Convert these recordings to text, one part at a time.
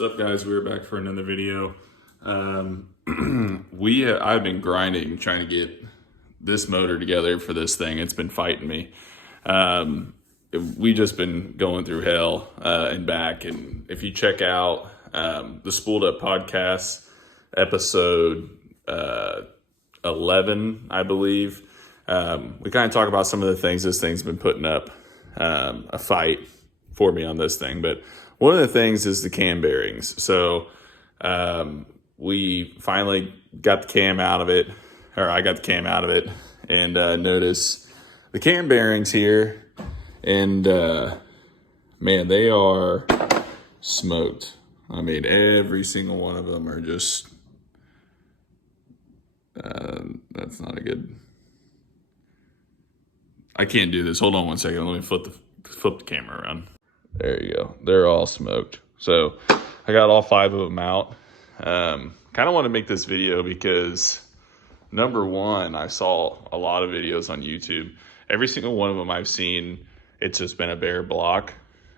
What's up, guys? We're back for another video. I've been grinding trying to get this motor together for this thing. It's been fighting me. We just been going through hell and back. And if you check out the Spooled Up podcast episode 11, I believe, we kind of talk about some of the things this thing's been putting up a fight for me on this thing. But one of the things is the cam bearings. So we finally got the cam out of it, or I got the cam out of it, and notice the cam bearings here, and man, they are smoked. I mean, every single one of them are just, that's not a good, I can't do this. Hold on one second. Let me flip the camera around. There you go. They're all smoked. So I got all 5 of them out. Kind of want to make this video because, number one, I saw a lot of videos on YouTube. Every single one of them I've seen, it's just been a bare block.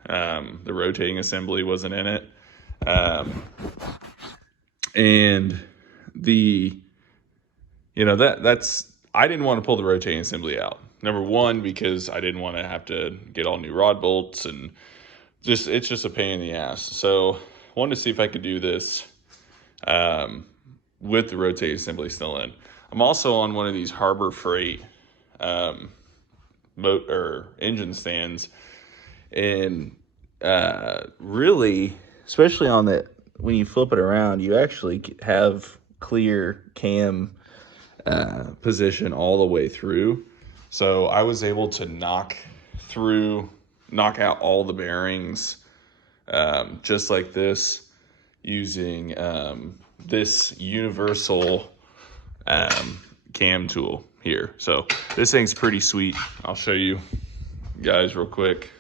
The rotating assembly wasn't in it. And that's, I didn't want to pull the rotating assembly out. Number one, because I didn't want to have to get all new rod bolts, and it's just a pain in the ass. So I wanted to see if I could do this with the rotating assembly still in. I'm also on one of these Harbor Freight engine stands, and really, especially on when you flip it around, you actually have clear cam position all the way through. So I was able to knock out all the bearings just like this, using this universal cam tool here. So this thing's pretty sweet. I'll show you guys real quick.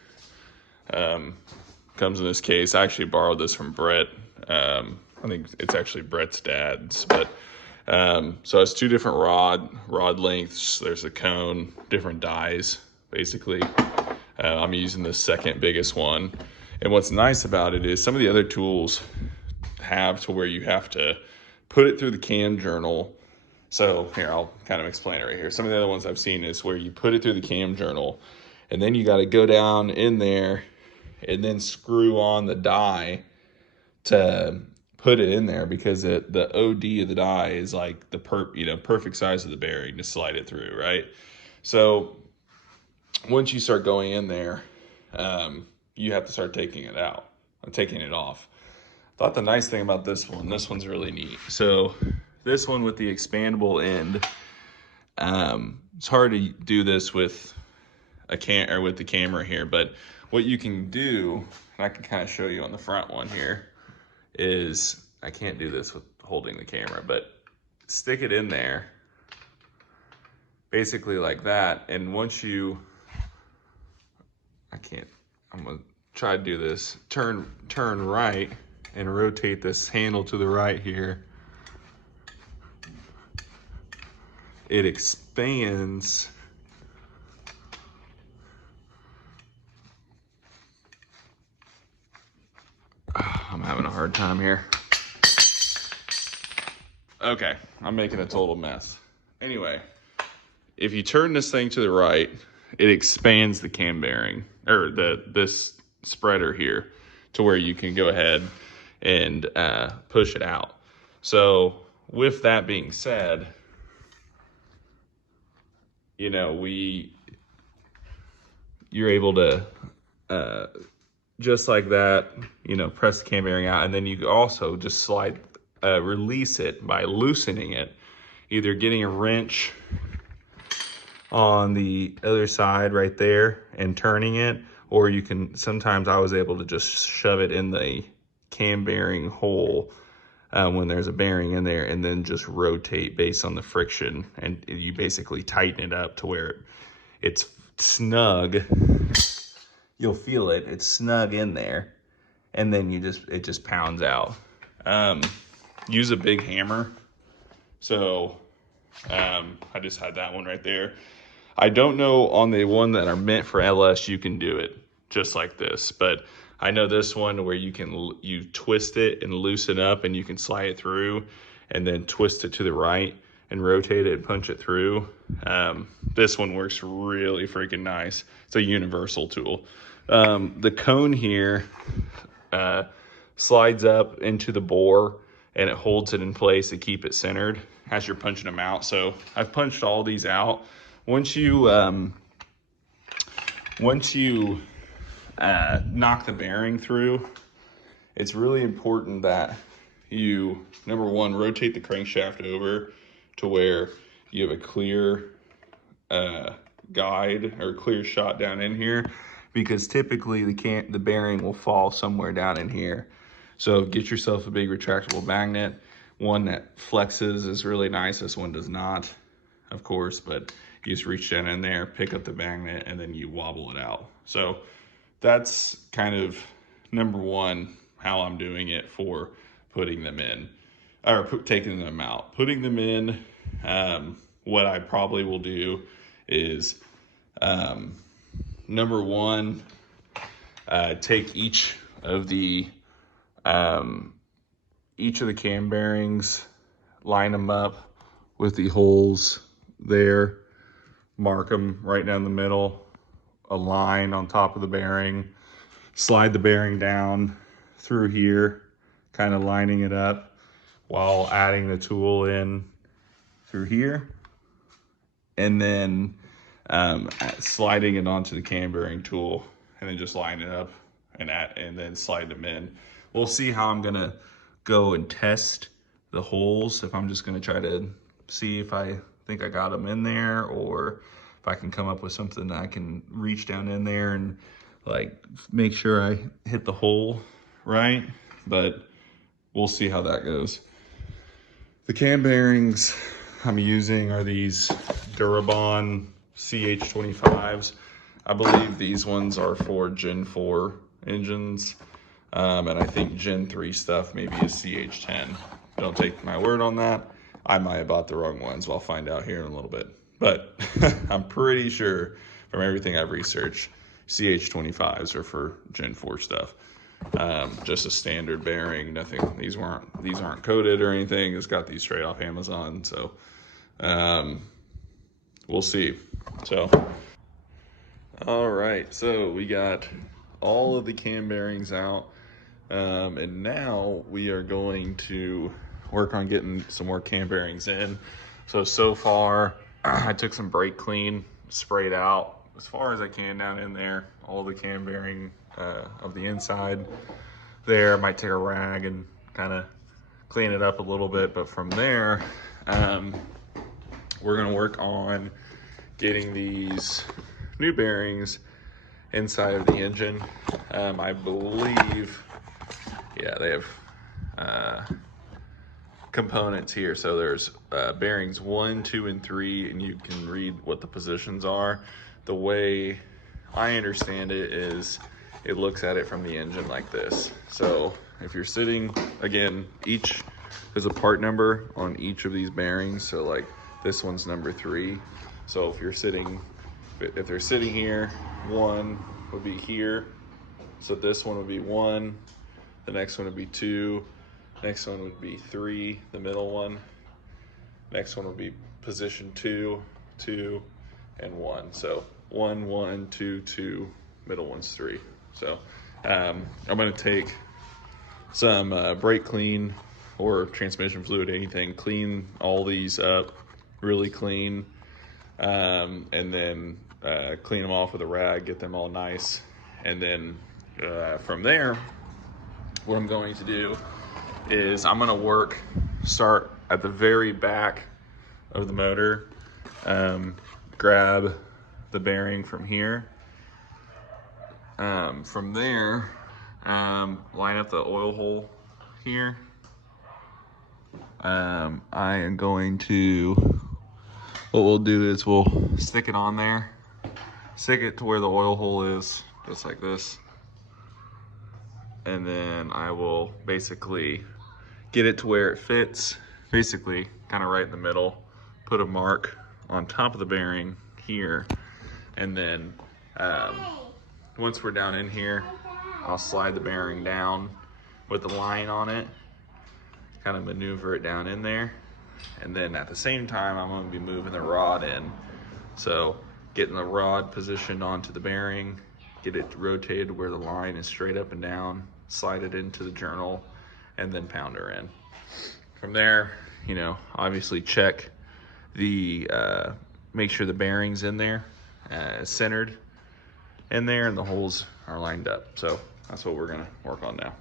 Comes in this case. I actually borrowed this from Brett. I think it's actually Brett's dad's, but so it's 2 different rod lengths. There's a cone, different dies, basically. I'm using the second biggest one. And what's nice about it is some of the other tools have to where you have to put it through the cam journal. So here, I'll kind of explain it right here. Some of the other ones I've seen is where you put it through the cam journal, and then you got to go down in there and then screw on the die to put it in there, because the OD of the die is like the perfect size of the bearing to slide it through, right? So once you start going in there, you have to start taking it off. I thought the nice thing about this one's really neat. So this one with the expandable end, it's hard to do this with with the camera here, but what you can do, and I can kind of show you on the front one here, is, I can't do this with holding the camera, but stick it in there basically like that. And once I'm gonna try to do this, turn right and rotate this handle to the right here. It expands. I'm having a hard time here. Okay, I'm making a total mess. Anyway, if you turn this thing to the right, it expands the cam bearing, or this spreader here, to where you can go ahead and push it out. So with that being said, you're able to just like that, press the cam bearing out, and then you can also just release it by loosening it, either getting a wrench on the other side right there and turning it, or you can, sometimes I was able to just shove it in the cam bearing hole when there's a bearing in there, and then just rotate based on the friction, and you basically tighten it up to where it's snug. You'll feel it, it's snug in there, and then it just pounds out. Use a big hammer. So I just had that one right there. I don't know on the one that are meant for LS, you can do it just like this, but I know this one where you twist it and loosen up and you can slide it through and then twist it to the right and rotate it and punch it through. This one works really freaking nice. It's a universal tool. The cone here slides up into the bore and it holds it in place to keep it centered as you're punching them out. So I've punched all these out. Once you knock the bearing through, it's really important that you, number one, rotate the crankshaft over to where you have a clear guide or clear shot down in here, because typically the bearing will fall somewhere down in here. So get yourself a big retractable magnet. One that flexes is really nice. This one does not, of course, but you just reach down in there, pick up the magnet, and then you wobble it out. So that's kind of number one, how I'm doing it for putting them in, or taking them out. Putting them in, what I probably will do is, number one, take each of the cam bearings, line them up with the holes there, mark them right down the middle, a line on top of the bearing, slide the bearing down through here, kind of lining it up while adding the tool in through here, and then sliding it onto the cam bearing tool, and then just line it up and then slide them in. We'll see how I'm gonna go and test the holes, if I'm just gonna try to see if I think I got them in there, or if I can come up with something that I can reach down in there and like make sure I hit the hole right, but we'll see how that goes. The cam bearings I'm using are these Durabond CH25s. I believe these ones are for Gen 4 engines, and I think Gen 3 stuff maybe is CH10. Don't take my word on that. I might have bought the wrong ones. I'll find out here in a little bit. But I'm pretty sure from everything I've researched, CH25s are for Gen 4 stuff. Just a standard bearing, nothing. These aren't coated or anything. It's got these straight off Amazon. So we'll see. So, all right. So we got all of the cam bearings out. And now we are going to work on getting some more cam bearings in. So far, I took some brake clean, sprayed out as far as I can down in there, all the cam bearing of the inside there. I might take a rag and kind of clean it up a little bit, but from there, we're gonna work on getting these new bearings inside of the engine. I believe, yeah, they have components here. So there's bearings 1, 2, and 3, and you can read what the positions are. The way I understand it is it looks at it from the engine like this. So if you're sitting, again, there's a part number on each of these bearings. So like this one's number 3. So if they're sitting here, 1 would be here. So this one would be 1, the next one would be 2, next one would be 3, the middle one. Next one would be position 2, 2, and 1. So 1, 1, 2, 2, middle one's 3. So I'm gonna take some brake clean or transmission fluid, anything, clean all these up really clean, and then clean them off with a rag, get them all nice. And then from there, what I'm going to do is I'm gonna start at the very back of the motor, grab the bearing from here. From there, line up the oil hole here. I am going to, what we'll do is we'll stick it on there, stick it to where the oil hole is, just like this. And then I will basically get it to where it fits, basically kind of right in the middle, put a mark on top of the bearing here. And then once we're down in here, I'll slide the bearing down with the line on it, kind of maneuver it down in there. And then at the same time, I'm gonna be moving the rod in. So getting the rod positioned onto the bearing, get it rotated where the line is straight up and down, slide it into the journal, and then pound her in. From there, you know, obviously check the, make sure the bearing's in there, centered in there, and the holes are lined up. So that's what we're gonna work on now.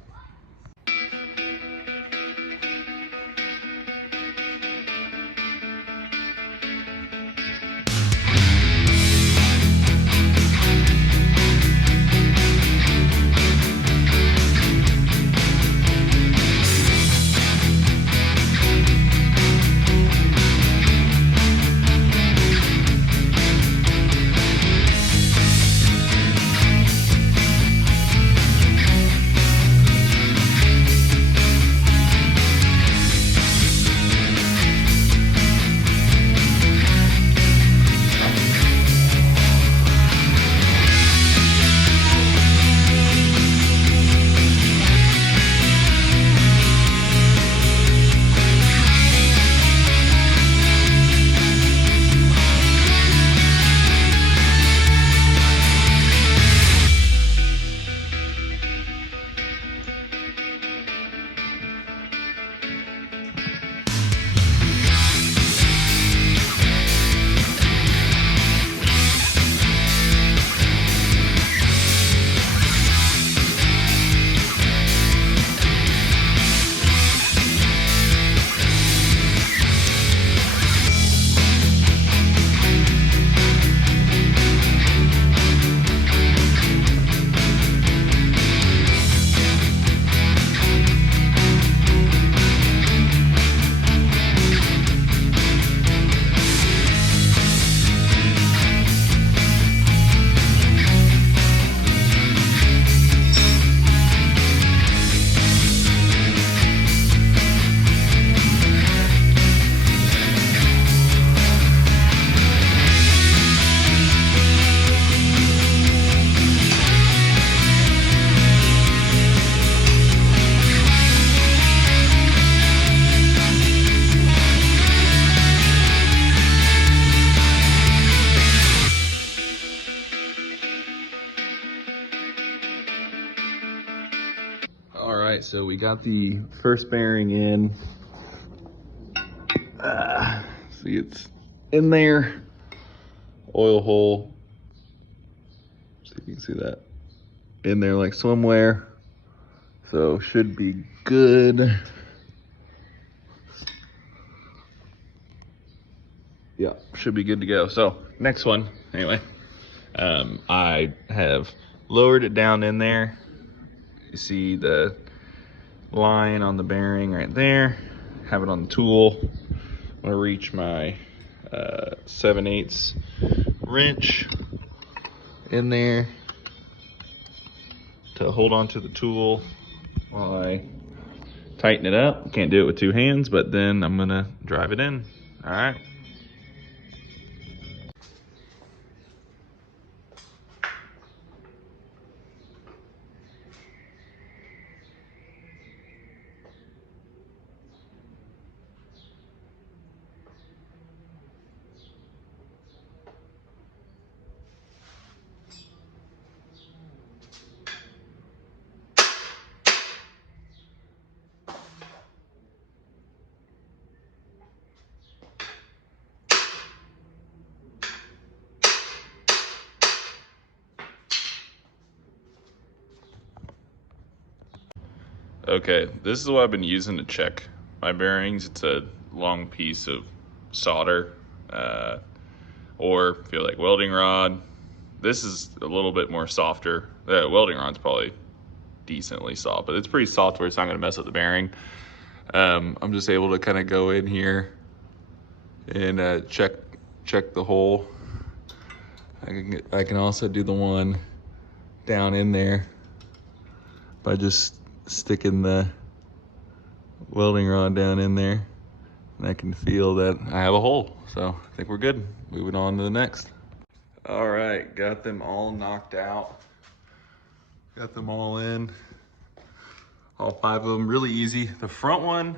All right, so we got the first bearing in. See, it's in there. Oil hole. See if you can see that. In there like swimwear. So should be good. Yeah, should be good to go. So next one, anyway. I have lowered it down in there. You see the line on the bearing right there. Have it on the tool. I'm gonna reach my 7/8 wrench in there to hold onto the tool while I tighten it up. Can't do it with two hands, but then I'm gonna drive it in. All right. Okay, this is what I've been using to check my bearings. It's a long piece of solder, or if you like welding rod. This is a little bit more softer. The welding rod's probably decently soft, but it's pretty soft where it's not gonna mess up the bearing. I'm just able to kind of go in here and check the hole. I can also do the one down in there by just sticking the welding rod down in there, and I can feel that I have a hole. So I think we're good. Moving on to the next. All right, got them all knocked out. Got them all in. All 5 of them, really easy. The front one,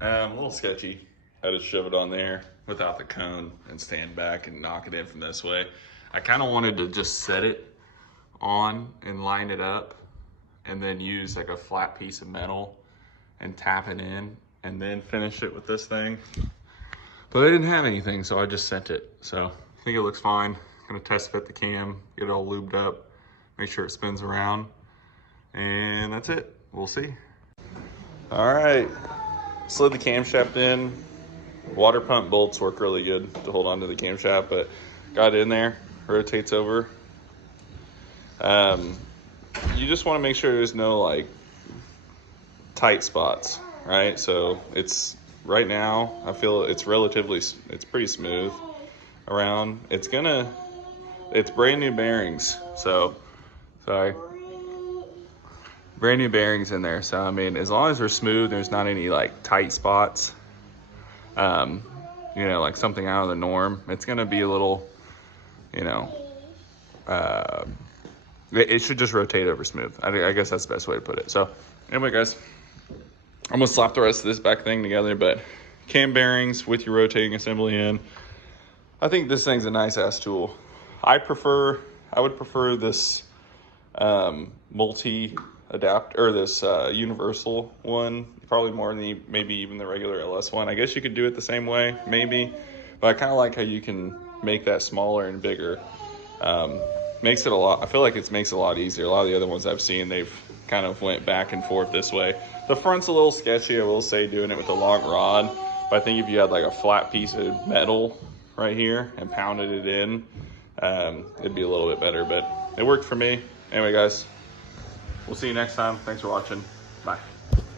a little sketchy. Had to shove it on there without the cone and stand back and knock it in from this way. I kind of wanted to just set it on and line it up and then use like a flat piece of metal and tap it in and then finish it with this thing. But I didn't have anything, so I just sent it. So I think it looks fine. Gonna test fit the cam, get it all lubed up, make sure it spins around, and that's it. We'll see. All right, slid the camshaft in. Water pump bolts work really good to hold onto the camshaft, but got it in there, rotates over. You just want to make sure there's no like tight spots, right? So it's right now, I feel it's pretty smooth around. It's brand new bearings. So, sorry. Brand new bearings in there. So, I mean, as long as they're smooth, there's not any like tight spots, you know, like something out of the norm, it's going to be a little, you know, it should just rotate over smooth. I guess that's the best way to put it. So anyway, guys, I'm gonna slap the rest of this back thing together, but cam bearings with your rotating assembly in. I think this thing's a nice ass tool. I would prefer this multi adapter, or this universal one, probably more than maybe even the regular LS one. I guess you could do it the same way, maybe, but I kind of like how you can make that smaller and bigger. Makes it a lot, I feel like it makes it a lot easier. A lot of the other ones I've seen, they've kind of went back and forth this way. The front's a little sketchy, I will say, doing it with a long rod, but I think if you had like a flat piece of metal right here and pounded it in, it'd be a little bit better, but it worked for me. Anyway, guys, we'll see you next time. Thanks for watching. Bye.